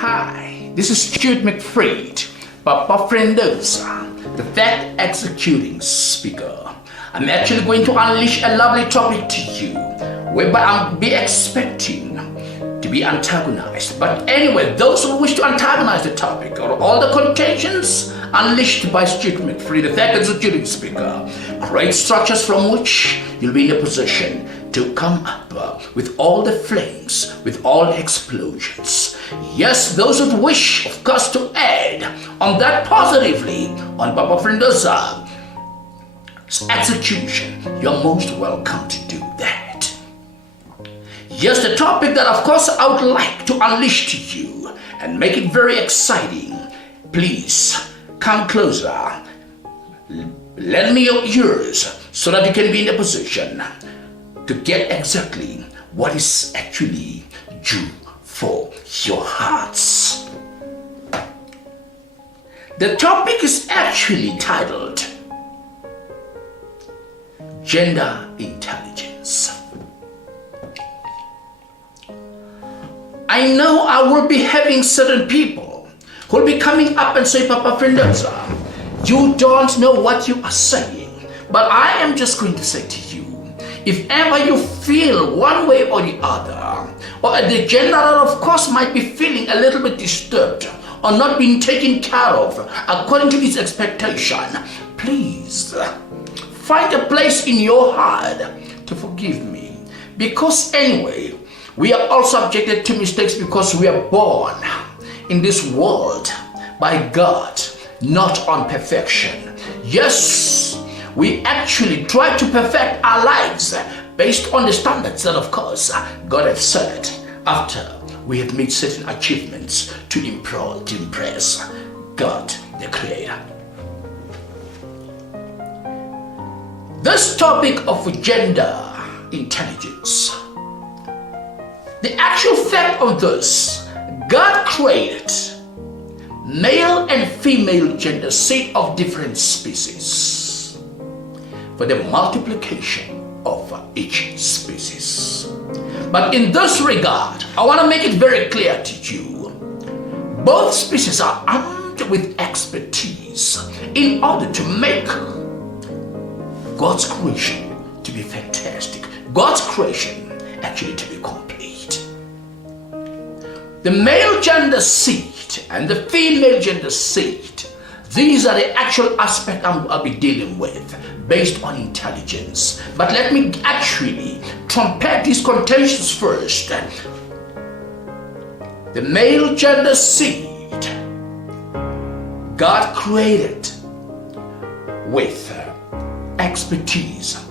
Hi, this is Stuart McFreed, Papa Frendosa, the fact executing speaker. I'm actually going to unleash a lovely topic to you, whereby I'll be expecting to be antagonized. But anyway, those who wish to antagonize the topic or all the contentions unleashed by Stuart McFreed, the fact executing speaker, create structures from which you'll be in a position to come up with all the flames, with all the explosions. Yes, those who wish, of course, to add on that positively on Papa Frendosa's execution, you're most welcome to do that. Yes, the topic that, of course, I would like to unleash to you and make it very exciting. Please come closer. Lend me your ears so that you can be in a position to get exactly what is actually due for your hearts. The topic is actually titled Gender Intelligence. I know I will be having certain people who will be coming up and say, Papa Frendosa, you don't know what you are saying. But I am just going to say to you, if ever you feel one way or the other, or the gender of course might be feeling a little bit disturbed or not being taken care of according to its expectation, please find a place in your heart to forgive me. Because anyway, we are all subjected to mistakes because we are born in this world by God, not on perfection. Yes, we actually try to perfect our lives based on the standards that, of course, God has set after we have made certain achievements to impress God, the Creator. This topic of gender intelligence, the actual fact of this, God created male and female gender seed of different species for the multiplication of each species. But in this regard, I want to make it very clear to you, both species are armed with expertise in order to make God's creation to be fantastic, God's creation actually to be complete. The male gender seed and the female gender seed, these are the actual aspects I'll be dealing with based on intelligence. But let me actually trumpet these contentions first. The male gender seed, God created with expertise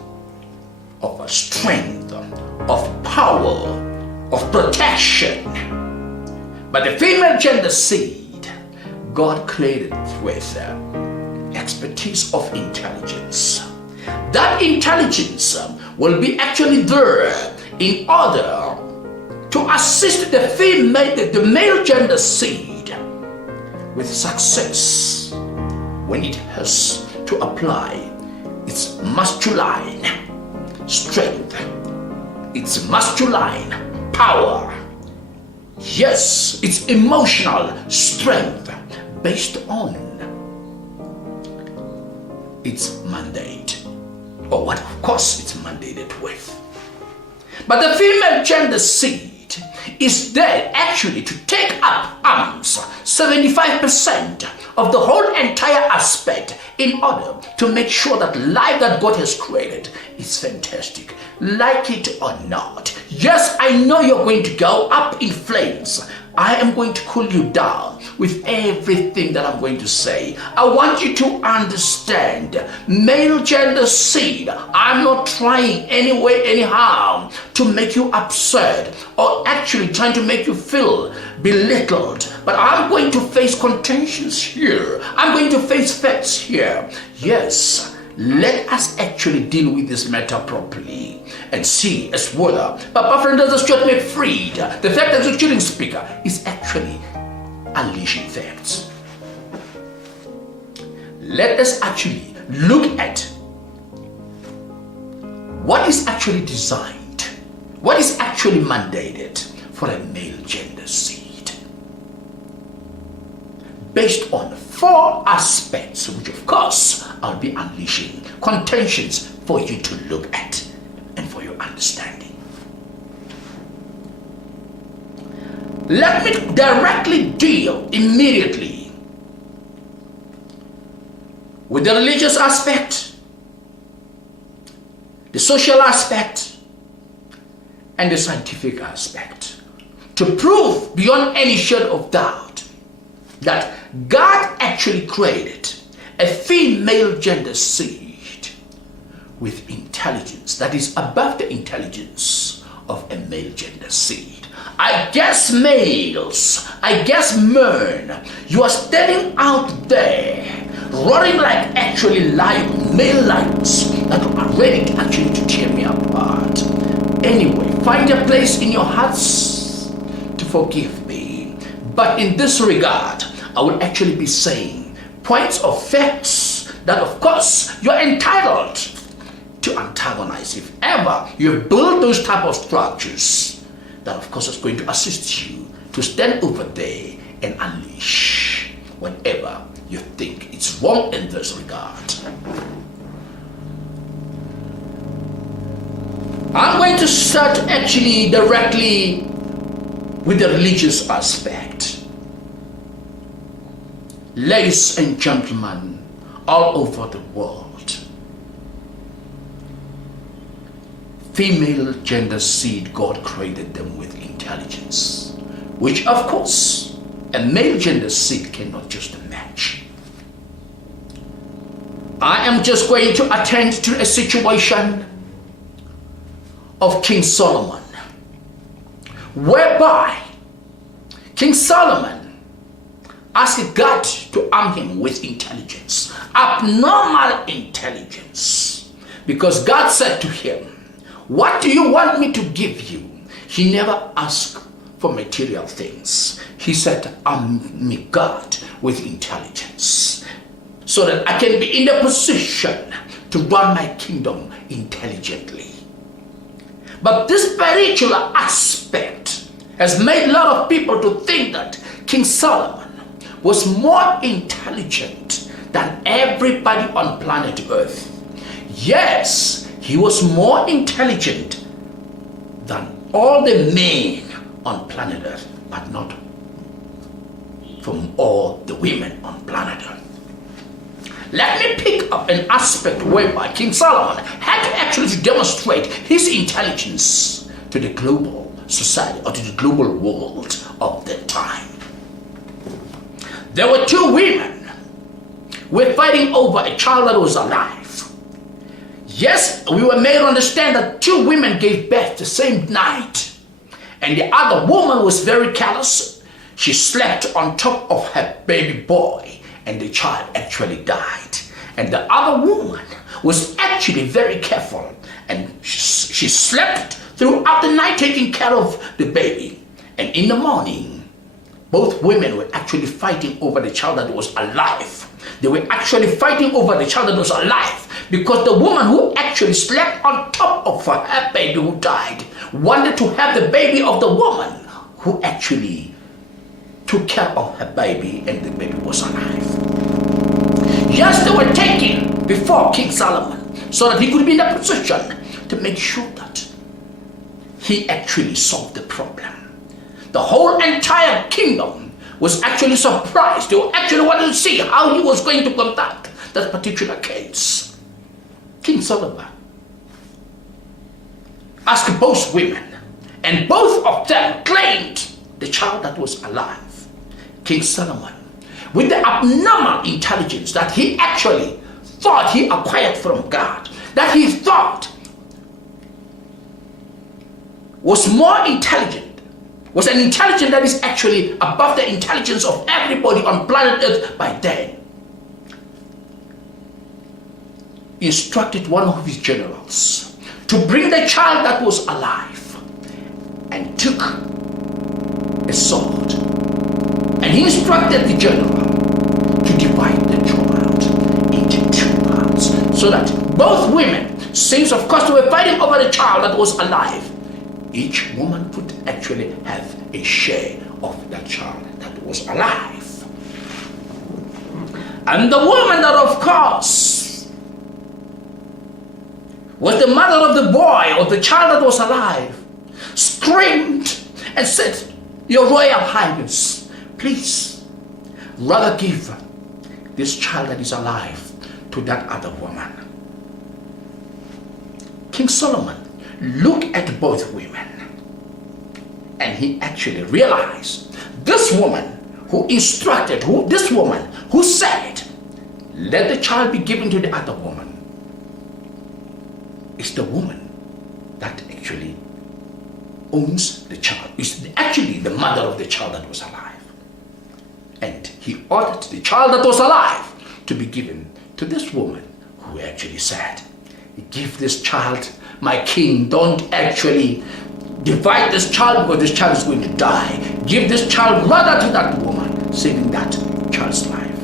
of strength, of power, of protection. But the female gender seed, God created with expertise of intelligence. That intelligence will be actually there in order to assist the male gender seed with success when it has to apply its masculine strength, its masculine power, yes, its emotional strength based on its mandate, or what of course it's mandated with. But the female gender seed is there actually to take up arms 75% of the whole entire aspect in order to make sure that life that God has created is fantastic, like it or not. Yes, I know you're going to go up in flames. I am going to cool you down with everything that I'm going to say. I want you to understand, male gender seed, I'm not trying any way, anyhow, to make you upset or actually trying to make you feel belittled. But I'm going to face contentions here. I'm going to face facts here. Yes, let us actually deal with this matter properly and see as whether Papa Frendosa Stuart McFreed, the fact executing speaker, is actually unleashing facts. Let us actually look at what is actually designed, what is actually mandated for a male gender seed. based on 4 aspects, which of course I'll be unleashing contentions for you to look at and for your understanding. Let me directly deal immediately with the religious aspect, the social aspect, and the scientific aspect, to prove beyond any shadow of doubt that God actually created a female gender seed with intelligence that is above the intelligence of a male gender seed. I guess males, I guess men, you are standing out there roaring like actually lion, male lions that are ready to actually to tear me apart. Anyway, find a place in your hearts to forgive me. But in this regard, I will actually be saying points of facts that of course you're entitled to antagonize if ever you build those type of structures that of course is going to assist you to stand over there and unleash whatever you think it's wrong in this regard. I'm going to start actually directly with the religious aspect. Ladies and gentlemen all over the world, female gender seed, God created them with intelligence, which of course a male gender seed cannot just match. I am just going to attend to a situation of King Solomon, whereby King Solomon asked God to arm him with intelligence, abnormal intelligence, because God said to him, "What do you want me to give you?" He never asked for material things. He said, "Arm me, God, with intelligence, so that I can be in the position to run my kingdom intelligently." But this spiritual aspect has made a lot of people to think that King Solomon was more intelligent than everybody on planet Earth. Yes, he was more intelligent than all the men on planet Earth, but not from all the women on planet Earth. Let me pick up an aspect whereby King Solomon had to actually demonstrate his intelligence to the global society or to the global world of the time. There were 2 women who were fighting over a child that was alive. Yes, we were made to understand that 2 women gave birth the same night, and the other woman was very callous. She slept on top of her baby boy, and the child actually died. And the other woman was actually very careful, and she slept throughout the night taking care of the baby. And in the morning, both women were actually fighting over the child that was alive. They were actually fighting over the child that was alive because the woman who actually slept on top of her baby who died wanted to have the baby of the woman who actually took care of her baby and the baby was alive. Yes, they were taken before King Solomon so that he could be in a position to make sure that he actually solved the problem. The whole entire kingdom was actually surprised. They actually wanted to see how he was going to conduct that particular case. King Solomon asked both women, and both of them claimed the child that was alive. King Solomon, with the abnormal intelligence that he actually thought he acquired from God, that he thought was more intelligent, was an intelligence that is actually above the intelligence of everybody on planet Earth by then, he instructed one of his generals to bring the child that was alive and took a sword. And he instructed the general to divide the child into 2 parts so that both women, since of course they were fighting over the child that was alive, each woman would actually have a share of that child that was alive. And the woman that, of course, was the mother of the boy or the child that was alive, screamed and said, "Your Royal Highness, please, rather give this child that is alive to that other woman." King Solomon looked at both women, and he actually realized this woman this woman who said, "Let the child be given to the other woman," is the woman that actually owns the child, is actually the mother of the child that was alive. And he ordered the child that was alive to be given to this woman who actually said, "Give this child, my king, don't actually divide this child because this child is going to die. Give this child rather to that woman," saving that child's life.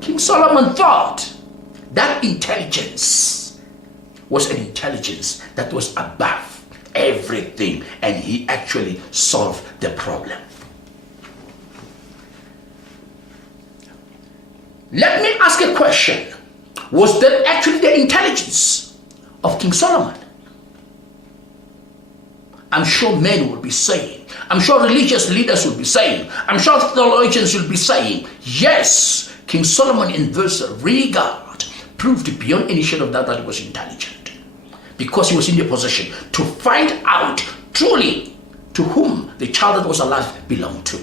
King Solomon thought that intelligence was an intelligence that was above everything, and he actually solved the problem. Let me ask a question. Was that actually the intelligence of King Solomon? I'm sure men will be saying, I'm sure religious leaders will be saying, I'm sure theologians will be saying, yes, King Solomon in this regard proved beyond any shadow of doubt that he was intelligent, because he was in the position to find out truly to whom the child that was alive belonged to.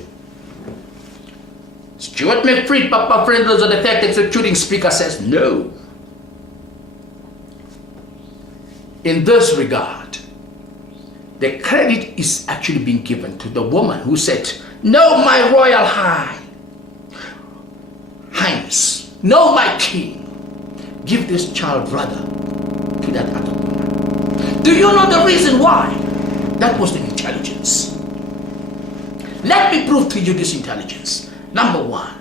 Stuart McFreed, Papa Friendless of the fact executing speaker, says no. In this regard, the credit is actually being given to the woman who said, "No, my royal highness, no, my king, give this child rather to that other woman." Do you know the reason why? That was the intelligence. Let me prove to you this intelligence. Number one,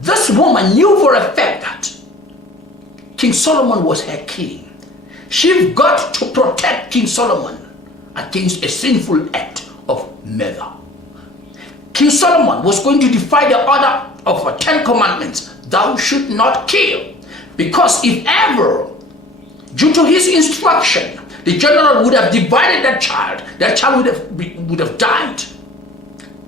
this woman knew for a fact that King Solomon was her king. She got to protect King Solomon against a sinful act of murder. King Solomon was going to defy the order of the 10 Commandments, "Thou should not kill," because if ever, due to his instruction, the general would have divided that child would have died,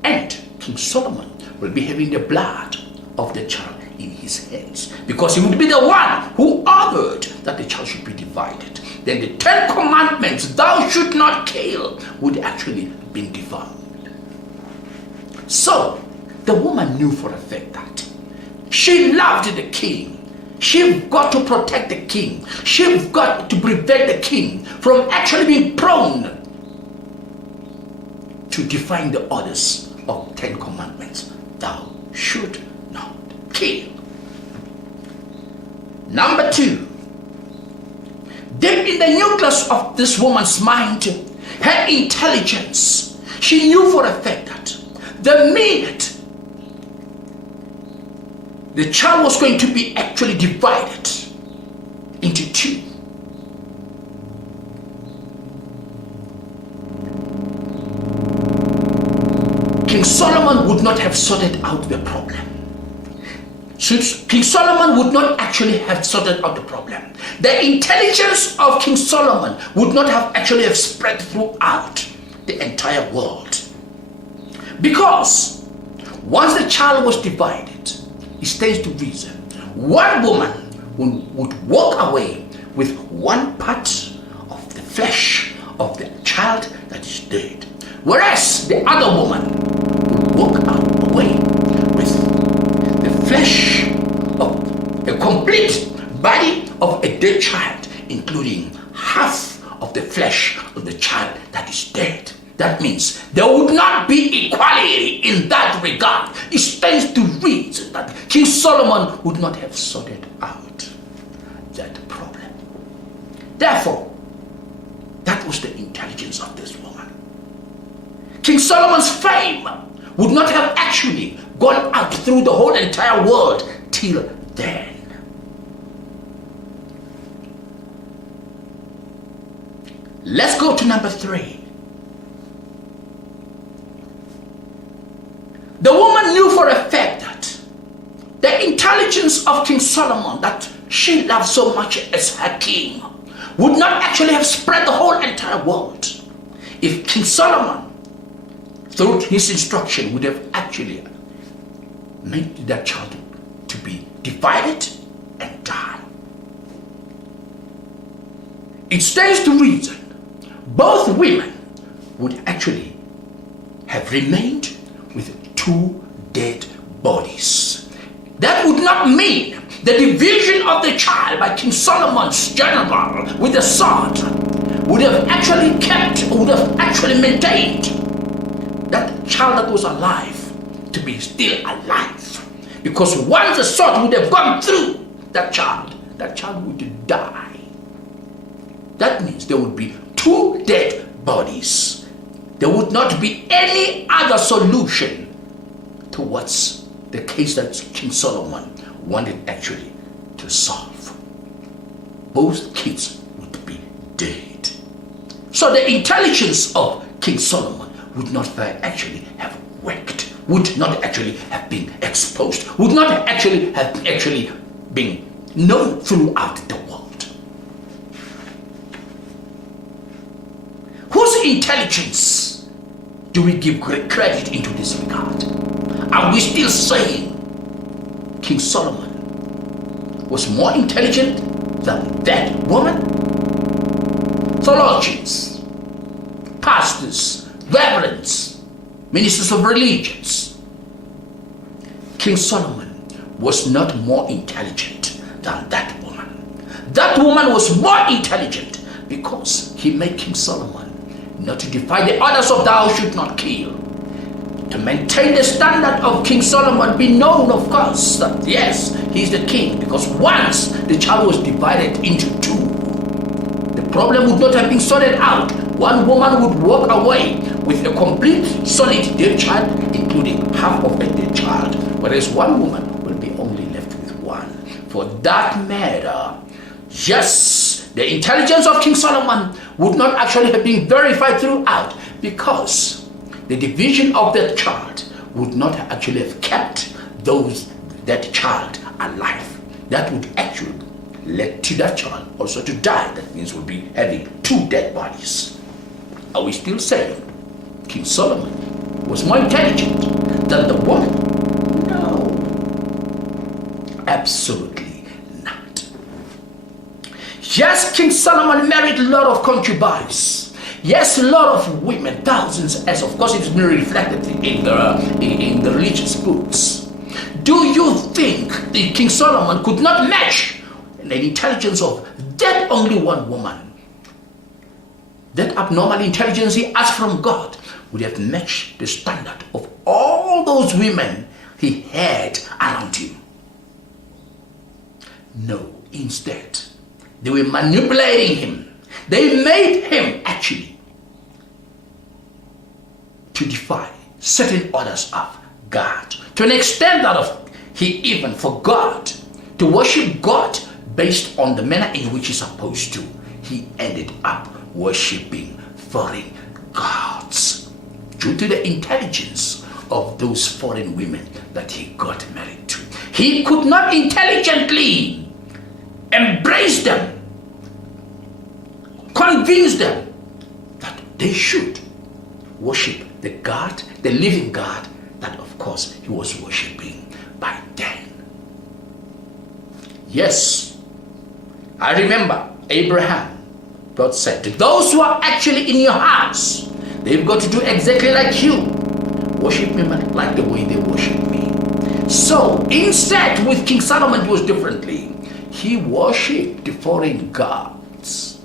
and King Solomon will be having the blood of the child in his hands, because he would be the one who ordered that the child should be divided. Then the 10 Commandments, "Thou should not kill," would actually be devoured. So the woman knew for a fact that she loved the king. She got to protect the king. She got to prevent the king from actually being prone to defying the orders of 10 Commandments. Thou should not kill. Number two, deep in the nucleus of this woman's mind, her intelligence, she knew for a fact that the minute the child was going to be actually divided into two, King Solomon would not have sorted out the problem. King Solomon would not actually have sorted out the problem. The intelligence of King Solomon would not have actually have spread throughout the entire world. Because once the child was divided, it stands to reason one woman would walk away with one part of the flesh of the child that is dead, whereas the other woman would walk away with the flesh of a complete body of a dead child, including half of the flesh of the child that is dead. That means there would not be equality in that regard. It stands to reason that King Solomon would not have sorted out that problem. Therefore, that was the intelligence of this woman. King Solomon's fame would not have actually gone out through the whole entire world till then. Let's go to number three. The woman knew for a fact that the intelligence of King Solomon that she loved so much as her king would not actually have spread the whole entire world if King Solomon, through his instruction, would have actually made that child to be divided and die. It stands to reason both women would actually have remained with 2 dead bodies. That would not mean the division of the child by King Solomon's general with the sword would have actually maintained that child that was alive to be still alive. Because once the sword would have gone through that child would die. That means there would be 2 dead bodies. There would not be any other solution towards the case that King Solomon wanted actually to solve. Both kids would be dead. So the intelligence of King Solomon would not actually have worked, would not actually have been exposed, would not actually have been known throughout the world. Whose intelligence do we give great credit into this regard? Are we still saying King Solomon was more intelligent than that woman? Theologians, pastors, reverends, ministers of religions, King Solomon was not more intelligent than that woman. That woman was more intelligent because he made King Solomon not to defy the orders of thou should not kill. To maintain the standard of King Solomon, be known, of course, that yes, he is the king, because once the child was divided into 2, the problem would not have been sorted out. One woman would walk away with a complete solid dead child, including half of a dead child, whereas one woman will be only left with 1. For that matter, yes, the intelligence of King Solomon would not actually have been verified throughout, because the division of that child would not actually have kept that child alive. That would actually lead to that child also to die. That means we'll be having 2 dead bodies. Are we still saying King Solomon was more intelligent than the woman? No. Absolutely not. Yes, King Solomon married a lot of concubines. Yes, a lot of women, thousands, as of course it's been reflected in the religious books. Do you think the King Solomon could not match the intelligence of that only one woman? That abnormal intelligence he asked from God would have matched the standard of all those women he had around him. No, instead, they were manipulating him. They made him actually to defy certain orders of God, to an extent that he even forgot to worship God based on the manner in which he's supposed to. He ended up worshiping foreign gods due to the intelligence of those foreign women that he got married to. He could not intelligently embrace them, convince them that they should worship the God, the living God, that of course he was worshiping by then. Yes, I remember Abraham. God said, to those who are actually in your house, they've got to do exactly like you. Worship me like the way they worship me. So instead, with King Solomon, it was differently. He worshipped the foreign gods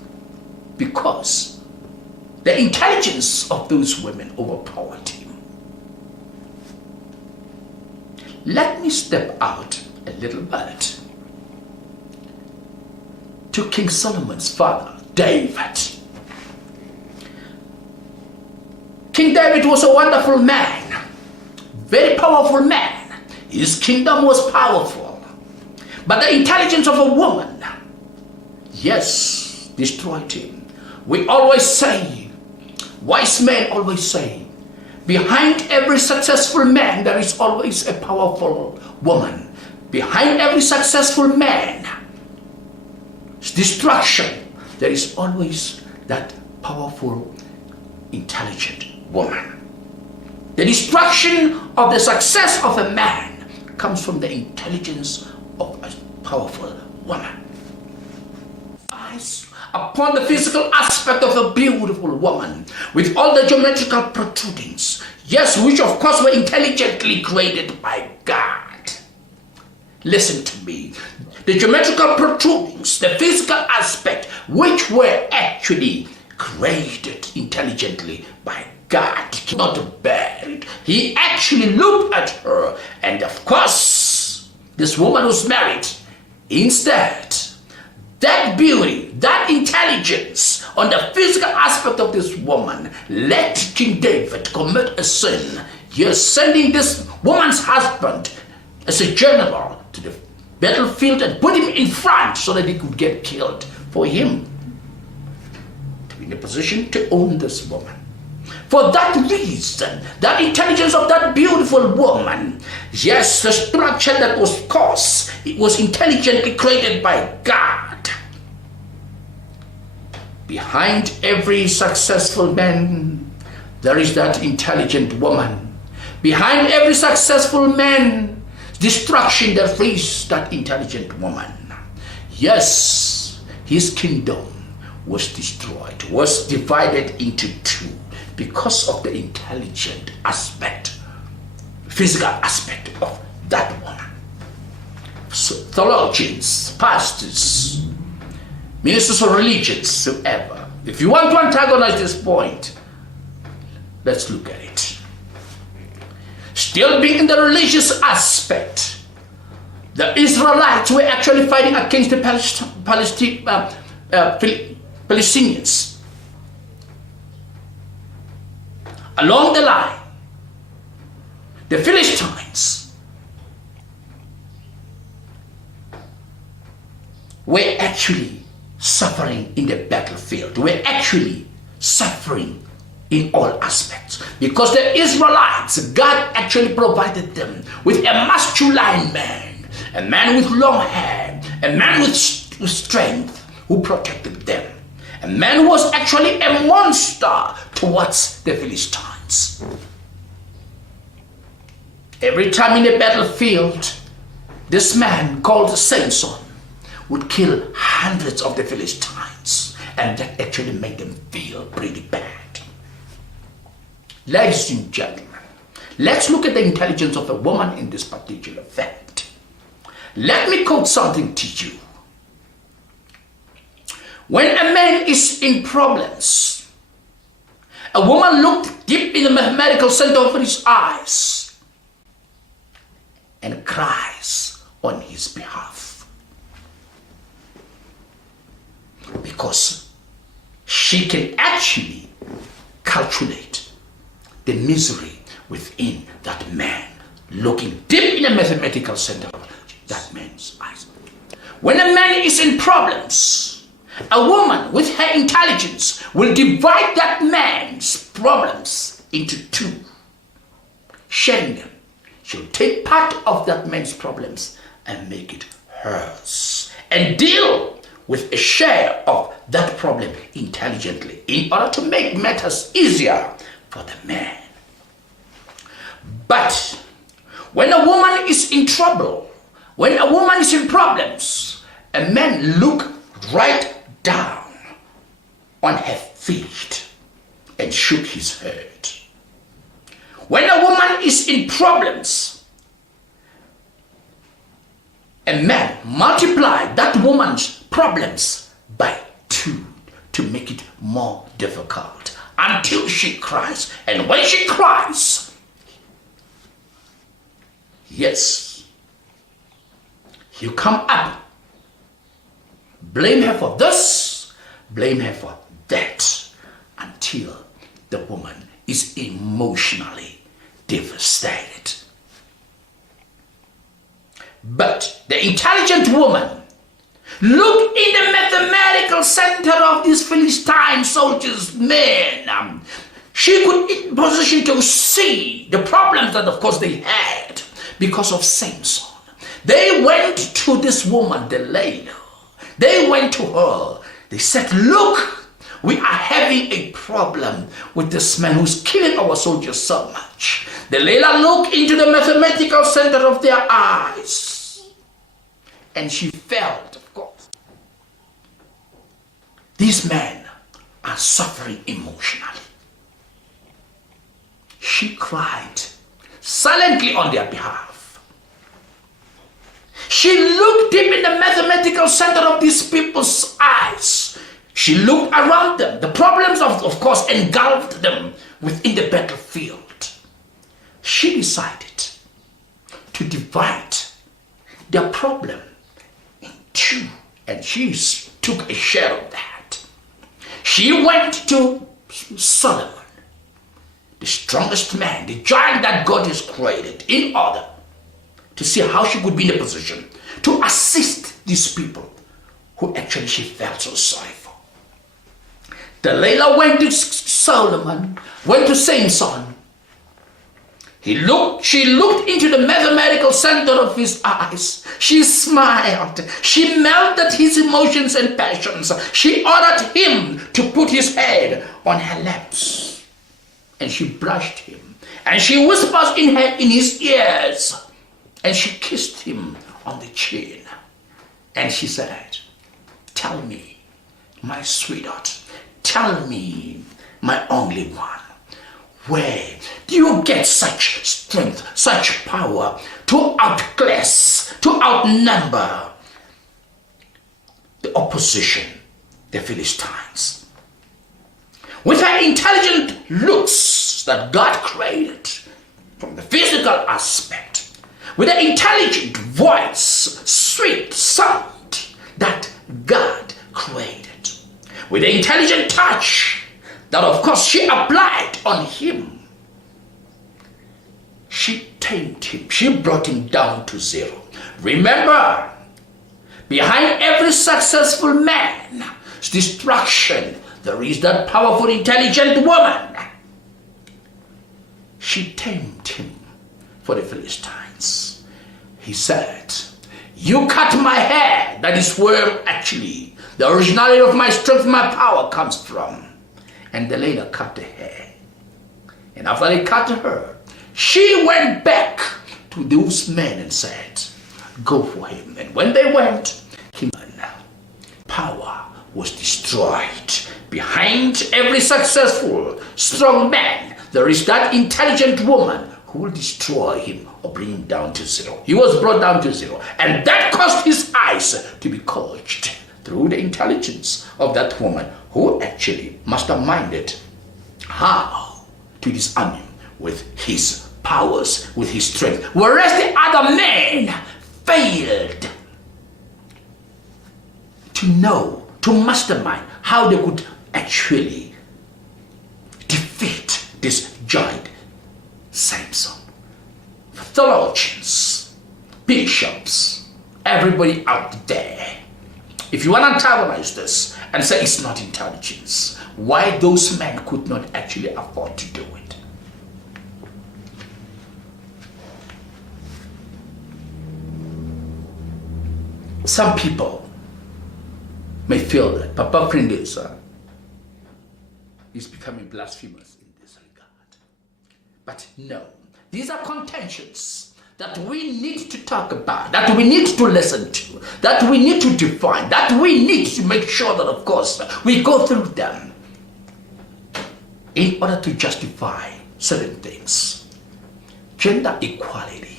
because the intelligence of those women overpowered him. Let me step out a little bit to King Solomon's father, David. King David was a wonderful man, very powerful man. His kingdom was powerful. But the intelligence of a woman, yes, destroyed him. We always say, wise men always say, behind every successful man there is always a powerful woman. Behind every successful man's destruction, there is always that powerful, intelligent woman. The destruction of the success of a man comes from the intelligence of a powerful woman. Eyes upon the physical aspect of a beautiful woman with all the geometrical protrudings, yes, which of course were intelligently created by God. Listen to me. The geometrical protrudings, the physical aspect, which were actually created intelligently by God, not bad. He actually looked at her, and of course, this woman was married. Instead, that beauty, that intelligence on the physical aspect of this woman led King David commit a sin. You're sending this woman's husband as a general to the battlefield and put him in front so that he could get killed, for him to be in a position to own this woman. For that reason, that intelligence of that beautiful woman, yes, the structure that was caused, it was intelligently created by God. Behind every successful man, there is that intelligent woman. Behind every successful man, destruction, there is that intelligent woman. Yes, his kingdom was destroyed, was divided into two because of the intelligent aspect, physical aspect of that woman. So, theologians, pastors, ministers of religions, whoever, if you want to antagonize this point, let's look at it. Still being in the religious aspect, the Israelites were actually fighting against the Palestinians. Along the line, the Philistines were actually suffering in the battlefield, were actually suffering in all aspects, because the Israelites, God actually provided them with a masculine man, a man with long hair, a man with strength who protected them, a man who was actually a monster towards the Philistines. Every time in the battlefield, this man called Samson would kill hundreds of the Philistines, and that actually made them feel pretty bad. Ladies and gentlemen, let's look at the intelligence of a woman in this particular fact. Let me quote something to you. When a man is in problems, a woman looks deep in the mathematical center of his eyes and cries on his behalf, because she can actually calculate the misery within that man, looking deep in the mathematical center of that man's eyes. When a man is in problems, a woman with her intelligence will divide that man's problems into two, sharing them. She'll take part of that man's problems and make it hers, and deal with a share of that problem intelligently in order to make matters easier for the man. But when a woman is in trouble, when a woman is in problems, a man look right down on her feet and shook his head. When a woman is in problems, a man multiply that woman's problems by two to make it more difficult, until she cries. And when she cries, yes, you come up, blame her for this, blame her for that, until the woman is emotionally devastated. But the intelligent woman look in the mathematical center of these Philistine soldiers' men. She could in position to see the problems that of course they had because of Samson. They went to this woman, Delilah. They went to her. They said, look, we are having a problem with this man who's killing our soldiers so much. Delilah looked into the mathematical center of their eyes. And she felt, of course, these men are suffering emotionally. She cried silently on their behalf. She looked deep in the mathematical center of these people's eyes. She looked around them. The problems, of course, engulfed them within the battlefield. She decided to divide their problem in two, and she took a share of that. She went to Solomon, the strongest man, the giant that God has created, in order to see how she could be in a position to assist these people who actually she felt so sorry for. Delilah went to Solomon, went to Samson. She looked into the mathematical center of his eyes. She smiled. She melted his emotions and passions. She ordered him to put his head on her laps. And she brushed him. And she whispers in his ears. And she kissed him on the chin. And she said, tell me, my sweetheart, tell me, my only one, where do you get such strength, such power to outclass, to outnumber the opposition, the Philistines? With her intelligent looks that God created from the physical aspect, with her intelligent voice, sweet sound that God created, with the intelligent touch that of course she applied on him, she tamed him, she brought him down to zero. Remember, behind every successful man's destruction, there is that powerful, intelligent woman. She tamed him for the Philistines. He said, you cut my hair. That is where actually the originality of my strength, my power comes from. And Delilah cut the hair. And after they cut her, she went back to those men and said, go for him. And when they went, power was destroyed. Behind every successful, strong man, there is that intelligent woman who will destroy him or bring him down to zero. He was brought down to zero. And that caused his eyes to be coached through the intelligence of that woman who actually masterminded how to disarm him with his powers, with his strength. Whereas the other men failed to know, to mastermind how they could actually defeat this giant Samson. Theologians, bishops, everybody out there, if you want to antagonize this and say it's not intelligence, why those men could not actually afford to do it? Some people may feel that Papa Prindesa is becoming blasphemous in this regard. But no, these are contentions that we need to talk about, that we need to listen to, that we need to define, that we need to make sure that, of course, we go through them in order to justify certain things. Gender equality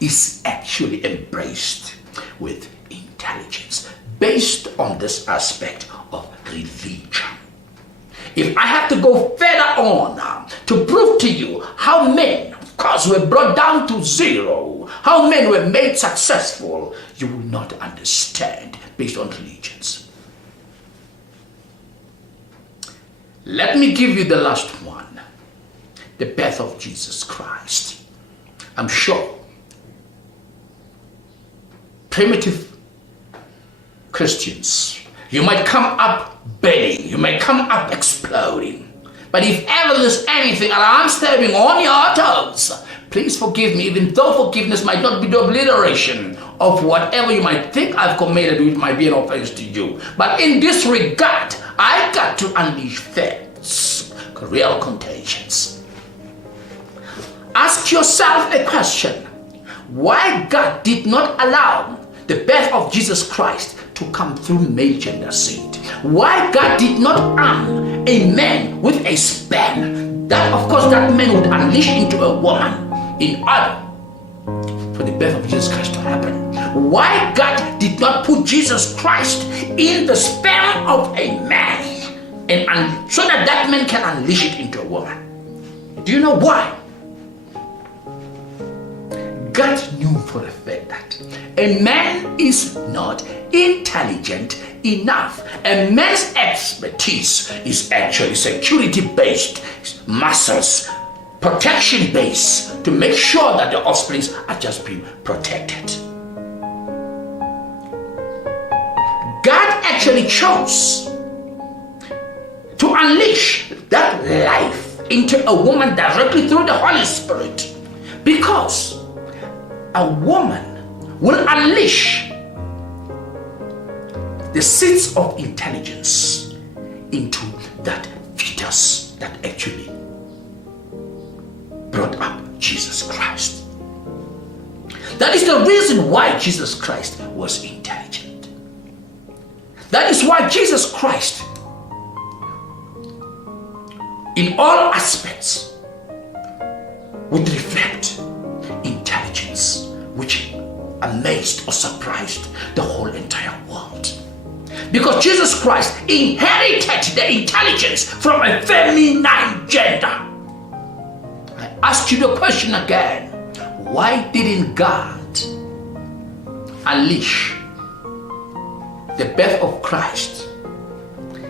is actually embraced with intelligence based on this aspect of religion. If I have to go further on now to prove to you how men, of course, were brought down to zero, how men were made successful, you will not understand based on religions. Let me give you the last one, the birth of Jesus Christ. I'm sure primitive Christians, you might come up burning, you might come up exploding. But if ever there's anything alarm stabbing on your toes, Please forgive me, even though forgiveness might not be the obliteration of whatever you might think I've committed, which might be an offense to you. But in this regard, I got to unleash facts, real contagions. Ask yourself a question. Why God did not allow the birth of Jesus Christ to come through male gender seed? Why God did not arm a man with a sperm that, of course, that man would unleash into a woman in order for the birth of Jesus Christ to happen? Why God did not put Jesus Christ in the sperm of a man and so that that man can unleash it into a woman? Do you know why? God knew for a fact that a man is not intelligent enough. A man's expertise is actually security-based, muscles, protection-based, to make sure that the offspring are just being protected. God actually chose to unleash that life into a woman directly through the Holy Spirit, because a woman will unleash the seeds of intelligence into that fetus that actually brought up Jesus Christ. That is the reason why Jesus Christ was intelligent. That is why Jesus Christ, in all aspects, would reflect intelligence, which amazed or surprised the whole entire world. Because Jesus Christ inherited the intelligence from a feminine gender. I ask you the question again. Why didn't God unleash the birth of Christ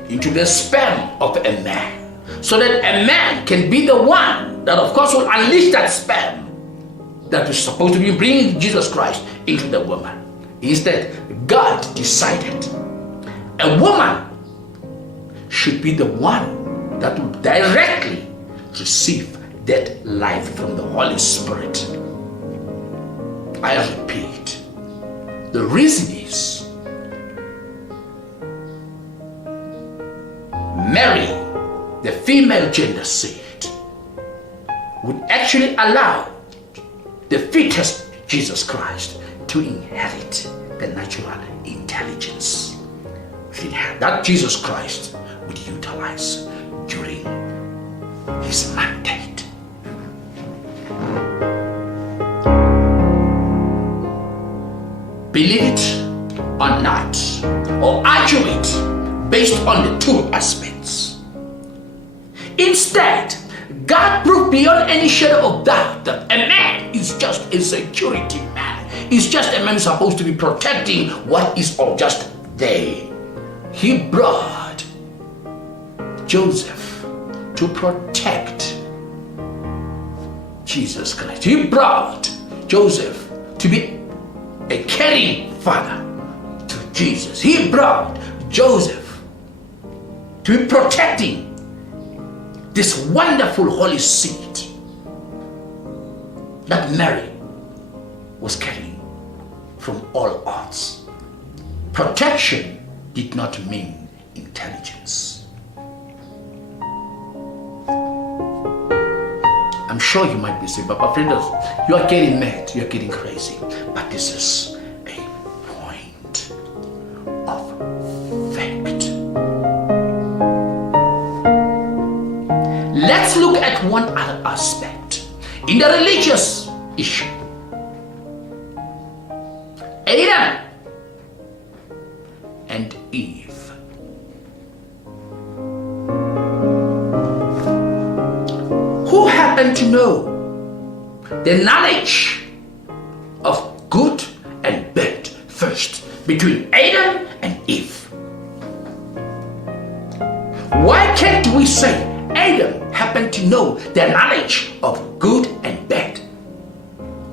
into the sperm of a man, so that a man can be the one that, of course, will unleash that sperm that is supposed to be bringing Jesus Christ into the woman? Instead, God decided a woman should be the one that would directly receive that life from the Holy Spirit. I repeat, the reason is Mary, the female gender seed, would actually allow the fetus Jesus Christ to inherit the natural intelligence that Jesus Christ would utilize during his mandate. Believe it or not, or argue it based on the two aspects. Instead, God proved beyond any shadow of doubt that a man is just a security man. He's just a man who's supposed to be protecting what is all just there. He brought Joseph to protect Jesus Christ. He brought Joseph to be a caring father to Jesus. He brought Joseph to be protecting this wonderful holy seed that Mary was carrying from all odds. Protection did not mean intelligence. I'm sure you might be saying, but friends, you are getting mad, you are getting crazy. But this is a point of fact. Let's look at one other aspect in the religious issue. Adam and Eve. Who happened to know the knowledge of good and bad first between Adam and Eve? Why can't we say Adam happened to know the knowledge of good and bad?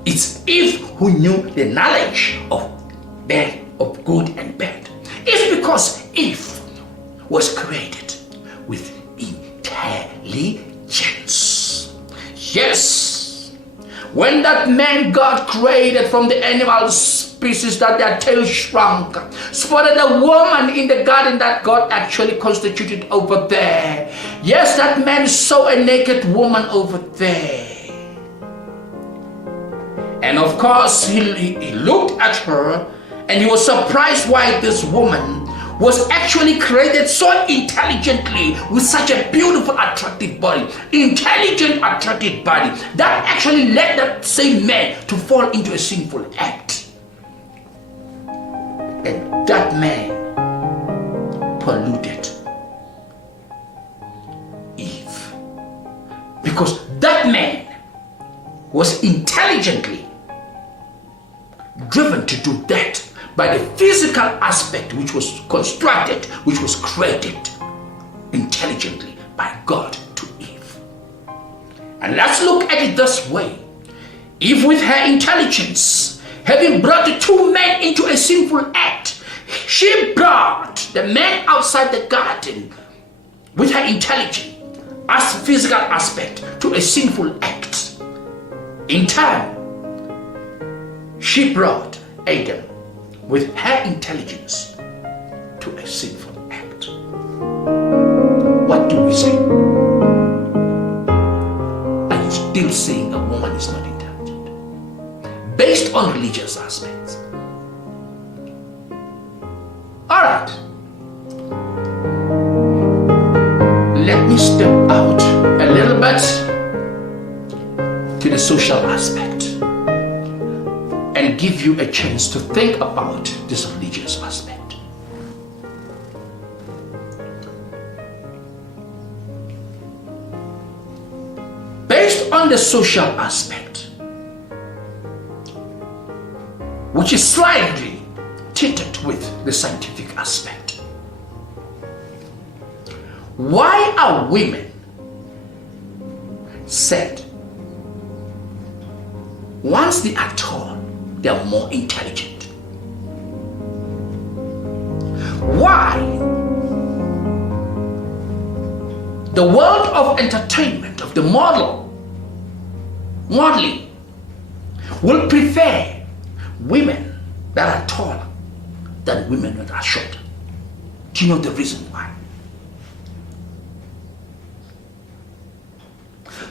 It's Eve who knew the knowledge of bad, of good and bad. It's because Eve was created with intelligence. Yes, When that man God created from the animal species that their tail shrunk, spotted a woman in the garden that God actually constituted over there. Yes, that man saw a naked woman over there. And of course, he looked at her and he was surprised why this woman was actually created so intelligently with such a beautiful, attractive body. Intelligent, attractive body. That actually led that same man to fall into a sinful act. And that man polluted Eve. Because that man was intelligently driven to do that by the physical aspect which was constructed, which was created intelligently by God to Eve. And let's look at it this way. Eve, with her intelligence, having brought the two men into a sinful act, she brought the man outside the garden with her intelligence as physical aspect to a sinful act. In turn, she brought Adam with her intelligence to a sinful act. What do we say? Are you still saying a woman is not intelligent? Based on religious aspects. Alright. Let me step out a little bit to the social aspect and give you a chance to think about this religious aspect. Based on the social aspect, which is slightly tinted with the scientific aspect, why are women said once they are tall, they are more intelligent? Why? The world of entertainment, of the modeling, will prefer women that are taller than women that are shorter. Do you know the reason why?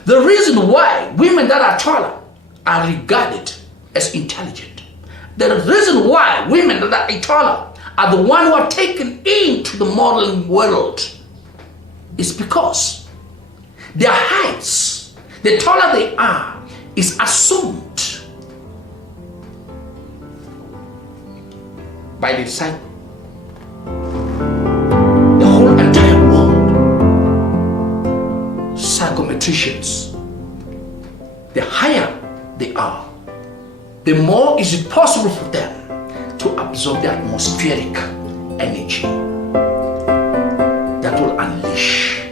The reason why women that are taller are regarded as intelligent. The reason why women that are taller are the ones who are taken into the modeling world is because their heights, the taller they are, is assumed by the side, the whole entire world, psychometricians. The higher they are, the more is it possible for them to absorb the atmospheric energy that will unleash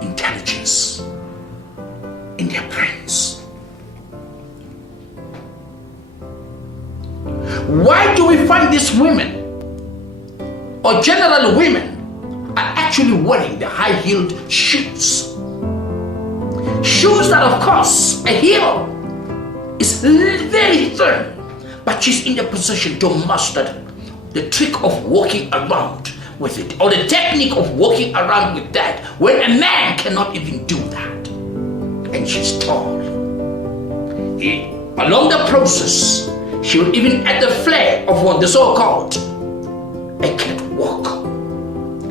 intelligence in their brains. Why do we find these women, or generally women, are actually wearing the high-heeled shoes? Shoes that, of course, a heel is very thin, but she's in the position to master the trick of walking around with it, or the technique of walking around with that, when a man cannot even do that. And she's tall. Along the process, she will even add the flair of what the so-called a catwalk,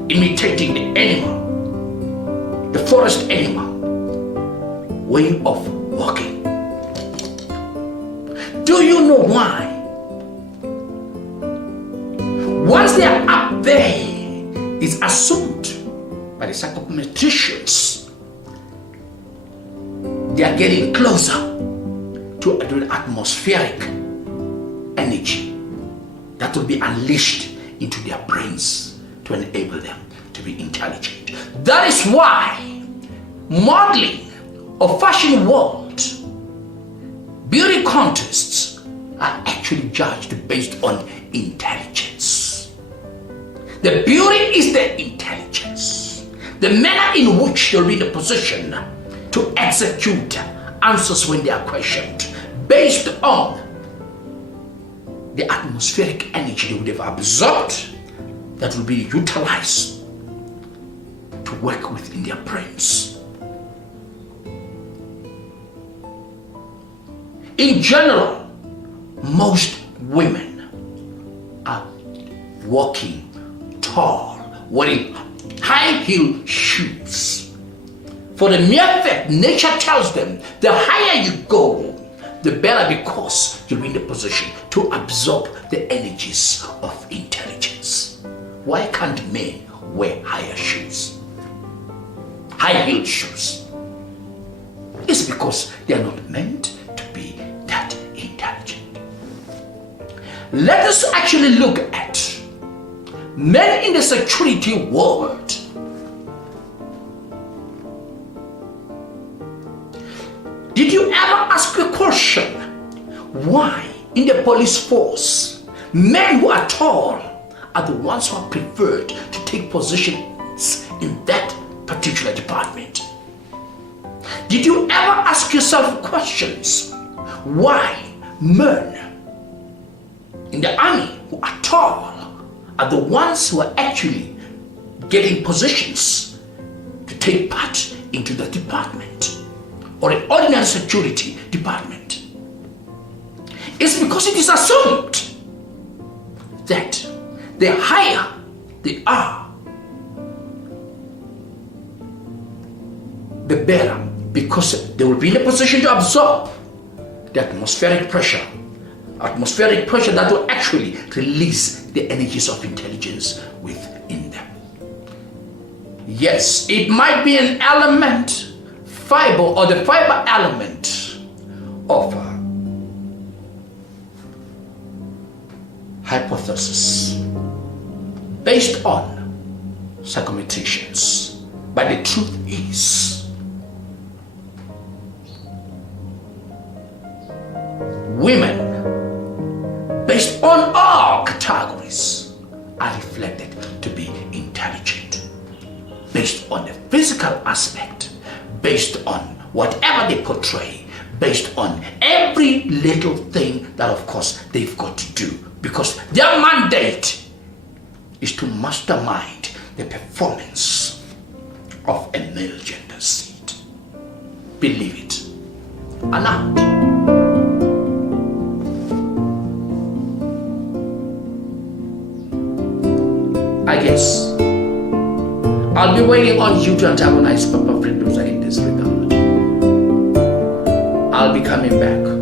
imitating the animal, the forest animal way of walking. Do you know why? Once they are up there, it's assumed by the psychometricians they are getting closer to the atmospheric energy that will be unleashed into their brains to enable them to be intelligent. That is why modeling or fashion world beauty contests are actually judged based on intelligence. The beauty is the intelligence, the manner in which you'll be in a position to execute answers when they are questioned based on the atmospheric energy they would have absorbed that will be utilized to work within their brains. In general, most women are walking tall, wearing high-heel shoes. For the mere fact, nature tells them the higher you go, the better, because you're in the position to absorb the energies of intelligence. Why can't men wear higher shoes? High-heeled shoes? It's because they are not meant to be that intelligent. Let us actually look at men in the security world. Did you ever ask the question, why in the police force, men who are tall are the ones who are preferred to take positions in that particular department? Did you ever ask yourself questions, why men in the army who are tall are the ones who are actually getting positions to take part into the department or an ordinary security department? It's because it is assumed that the higher they are, the better, because they will be in a position to absorb the atmospheric pressure that will actually release the energies of intelligence within them. Yes, it might be an element, fiber, or the fiber element of hypothesis based on psychometricians, but the truth is women, based on all categories, are reflected to be intelligent based on the physical aspect, based on whatever they portray, based on every little thing that of course they've got to do, because their mandate is to mastermind the performance of a male gender seed. Believe it or not. I guess I'll be waiting on you to antagonize Papa Fredosa in this regard. I'll be coming back